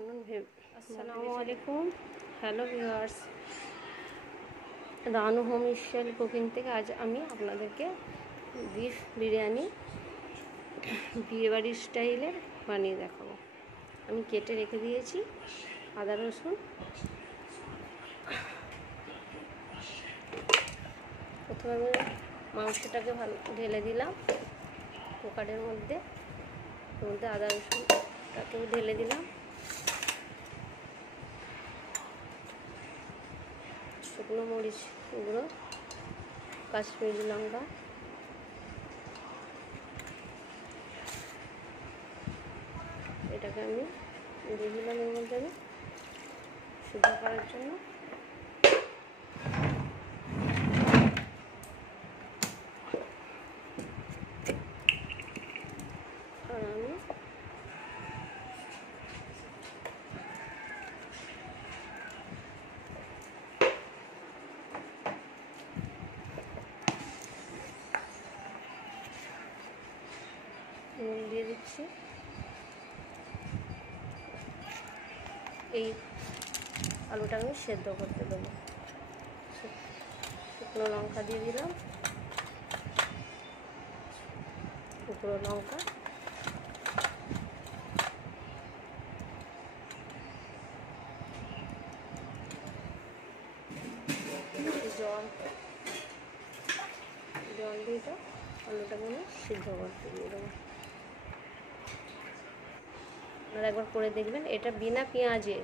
শুনুন। আসসালামু আলাইকুম, hello viewers, Ranu home style cooking থেকে আজ আমি আপনাদেরকে বিফ বিরিয়ানি বিয়েবাড়ির স্টাইলের বানিয়ে দেখাবো। আমি কেটে রেখে দিয়েছি আদা রসুন। প্রথমে আমি মাংসটাকে ভালো ঢেলে দিলাম কুকারের মধ্যে, আদা রসুনটাকেও ঢেলে দিলাম, শুকনো মরিচ গুঁড়ো, কাশ্মীরি লঙ্কা, এটাকে আমি দিয়ে দিলাম এর মধ্যে আমি সিদ্ধ করার জন্য। আর আমি নুন দিয়ে দিচ্ছি। এই আলুটা আমি সেদ্ধ করতে দেবো। শুকনো লঙ্কা দিয়ে দিলাম, শুকনো লঙ্কা, জল দিয়ে তো আলুটাকে আমি সিদ্ধ করতে দিয়ে দেবো। আপনারা একবার করে দেখবেন, এটা বিনা পেঁয়াজে,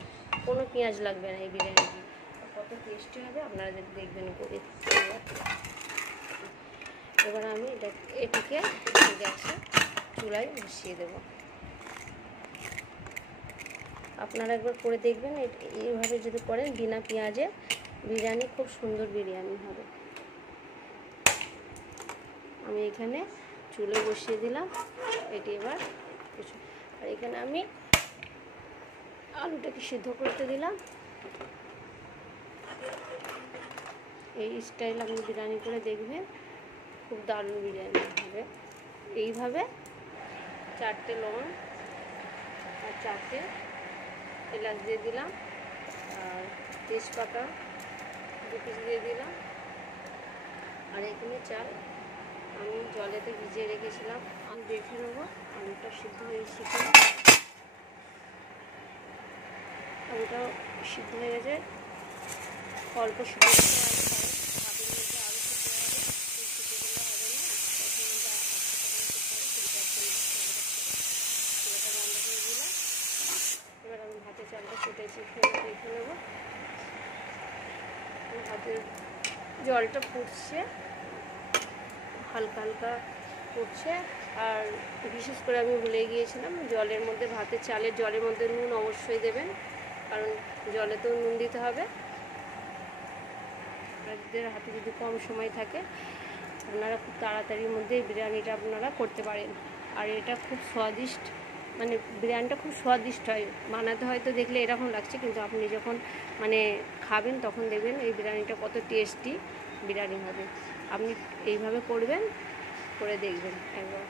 কোনো পেঁয়াজ লাগবে না এই বিরিয়ানিটি। কত টেস্টি হবে আপনারা যদি দেখবেন করে। এবার আমি এটিকে গ্যাসে চুলায় বসিয়ে দেব। আপনারা একবার করে দেখবেন, এইভাবে যদি করেন বিনা পেঁয়াজে বিরিয়ানি, খুব সুন্দর বিরিয়ানি হবে। আমি এখানে চুলে বসিয়ে দিলাম এটি। এবার আর এখানে আমি আলুটাকে সিদ্ধ করতে দিলাম। এই স্টাইল আপনি বিরিয়ানি করে দেখবেন, খুব দারুণ বিরিয়ানি হবে। এইভাবে 4টে লবণ আর 4টে এলাচ দিয়ে দিলাম, আর তেজপাতা 2 পিস দিয়ে দিলাম। আর এখানে চাল আমি জলেতে ভিজিয়ে রেখেছিলাম। আমি দেখে নেবো আলুটা সিদ্ধ হয়েছে কিনা। আলুটাও সিদ্ধ হয়ে গেছে, অল্প সিদ্ধ করতে হবে, এবার আমি ভাতে চালটা ফুটেছি দেখে নেবো। ভাতের জলটা ফুটছে, হালকা হালকা ফুটছে। আর বিশেষ করে আমি ভুলে গিয়েছিলাম, জলের মধ্যে, ভাতের চালের জলের মধ্যে নুন অবশ্যই দেবেন, কারণ জলে তো নুন দিতে হবে। আপনাদের হাতে যদি কম সময় থাকে আপনারা খুব তাড়াতাড়ির মধ্যে এই বিরিয়ানিটা আপনারা করতে পারেন। আর এটা খুব স্বাদিষ্ট, মানে বিরিয়ানিটা খুব স্বাদিষ্ট হয়। বানাতে হয়তো দেখলে এরকম লাগছে, কিন্তু আপনি যখন মানে খাবেন তখন দেখবেন এই বিরিয়ানিটা কত টেস্টি বিরিয়ানি হবে। আপনি এইভাবে করবেন, করে দেখবেন একবার।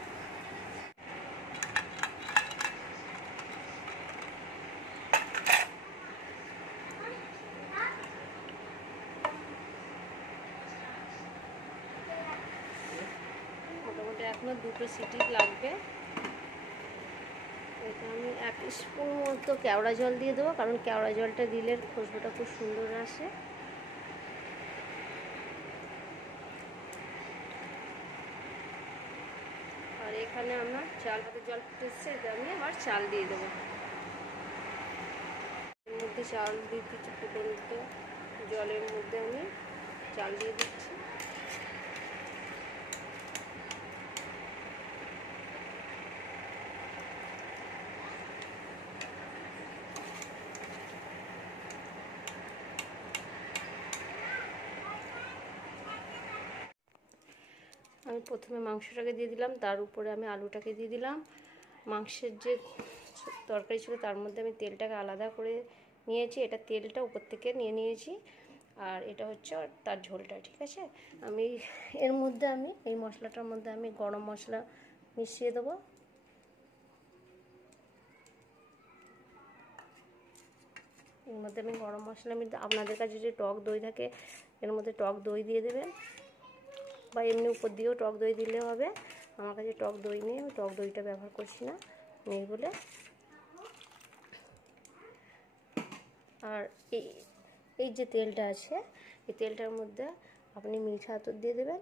মোটামুটি এখনও 2টো সিটি লাগবে। এটা আমি 1 স্পুন মতো কেওড়া জল দিয়ে দেবো, কারণ কেওড়া জলটা দিলে খুশবুটা খুব সুন্দর আসে। আর এখানে আমার ভাতের জল ফুটেছে, এটা আমি আবার চাল দিয়ে দেবো। এর মধ্যে চাল দিয়ে দিচ্ছি, ফুটন্ত জলের মধ্যে আমি চাল দিয়ে দিচ্ছি। আমি প্রথমে মাংসটাকে দিয়ে দিলাম, তার উপরে আমি আলুটাকে দিয়ে দিলাম। মাংসের যে তরকারি ছিল তার মধ্যে আমি তেলটাকে আলাদা করে নিয়েছি, এটা তেলটা উপর থেকে নিয়ে নিয়েছি, আর এটা হচ্ছে তার ঝোলটা। ঠিক আছে, আমি এর মধ্যে এই মশলাটার মধ্যে আমি গরম মশলা মিশিয়ে দেবো। এর মধ্যে আমি গরম মশলা, আপনাদের কাছে যদি টক দই থাকে এর মধ্যে টক দই দিয়ে দেবেন, বা এমনি উপর দিয়েও টক দই দিলেও হবে। আমার কাছে টক দই নেই, আমি টক দইটা ব্যবহার করছি না, নেই বলে। আর এই যে তেলটা আছে, এই তেলটার মধ্যে আপনি মিঠা আতর দিয়ে দেবেন,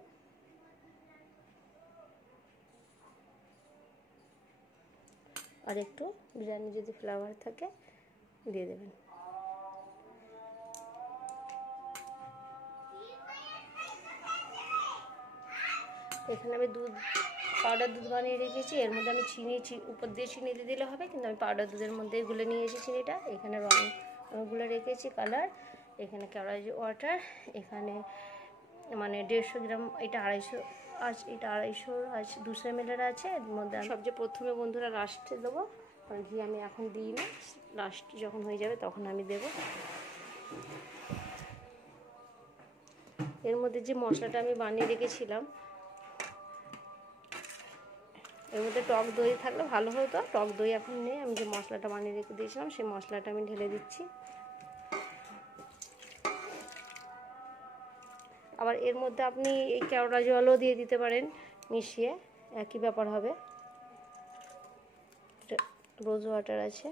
আর একটু বিরিয়ানি যদি ফ্লেভার থাকে দিয়ে দেবেন। এখানে আমি পাউডার দুধ বানিয়ে রেখেছি, এর মধ্যে আমি চিনি উপর দিয়ে চিনি দিয়ে দিলে হবে, কিন্তু আমি পাউডার দুধের মধ্যে গুলে নিয়ে এসেছি চিনিটা। এখানে রঙগুলো রেখেছি কালার, এখানে কেওড়া ওয়াটার, এখানে মানে 150 গ্রাম, এটা 250 আছে, এটা 200 ml আছে। এর মধ্যে সবচেয়ে প্রথমে বন্ধুরা লাস্টে দেবো, কারণ ঘি আমি এখন দিই না, লাস্ট যখন হয়ে যাবে তখন আমি দেব। এর মধ্যে যে মশলাটা আমি বানিয়ে রেখেছিলাম, এর মধ্যে টক দই থাকলে ভালো হতো, টক দই এখন নেই। আমি যে মশলাটা বানিয়ে রেখে দিয়েছিলাম সেই মশলাটা আমি ঢেলে দিচ্ছি। আবার এর মধ্যে আপনি এই কেওড়া জলও দিয়ে দিতে পারেন মিশিয়ে, একই ব্যাপার হবে। রোজ ওয়াটার আছে,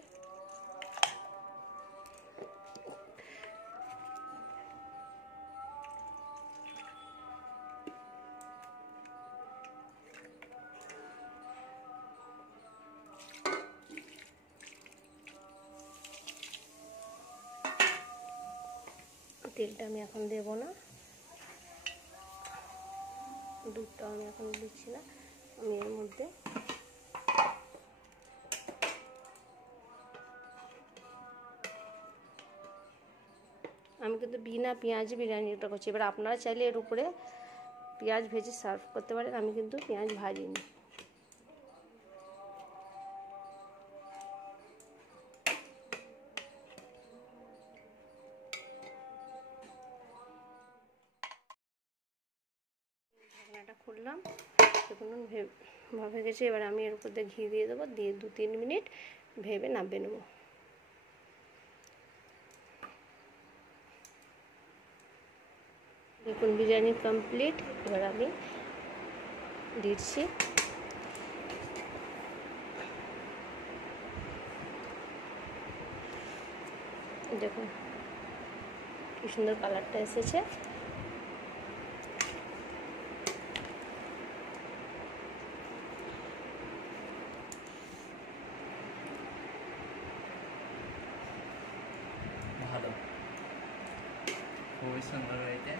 তেলটা আমি এখন দেব না, দুধটা আমি এখন দিচ্ছি না। আমি এর মধ্যে আমি কিন্তু বিনা পেঁয়াজে বিরিয়ানিটা করছি। এবার আপনারা চাইলে এর উপরে পেঁয়াজ ভেজে সার্ভ করতে পারেন, আমি কিন্তু পেঁয়াজ ভাজিনি। ঢাকনাটা খুললাম, দেখুন ভাবে গেছে। এবার আমি এর উপর দিয়ে ঘি দিয়ে দেবো, দিয়ে 2-3 মিনিট ভেবে নামিয়ে নেব। দেখুন বিরিয়ানি কমপ্লিট। এবার আমি দিচ্ছি, দেখুন কি সুন্দর কালারটা এসেছে। ভালো, খুবই সুন্দর হয়েছে।